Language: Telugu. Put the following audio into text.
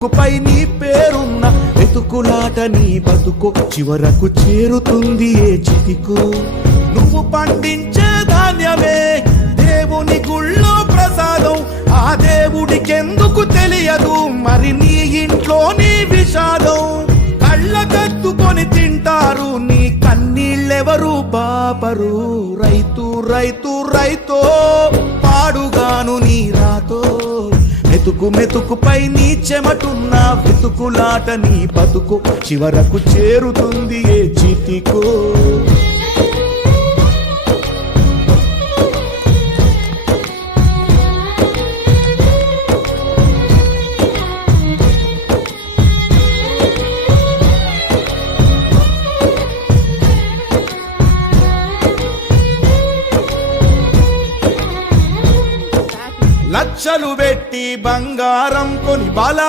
పై నీ పేరున్న వెతుకులాట నీ బతుకు చివరకు చేరుతుంది ఏ చితికు. నువ్వు పండించే ధాన్యమే దేవుని గుళ్ళో ప్రసాదం, ఆ దేవుడికెందుకు తెలియదు మరి నీ ఇంట్లో నీ విషాదం. కళ్ళకత్తుకొని తింటారు నీ కన్నీళ్ళెవరు పాపరు. రైతు రైతు రైతో పాడుగాను నీ రాతో, మెతుకు మెతుకుపై నీ చెమటున్న వెతుకులాట నీ బతుకు చివరకు చేరుతుంది ఏ చితికో. లక్షలు పెట్టి బంగారం కొని బలా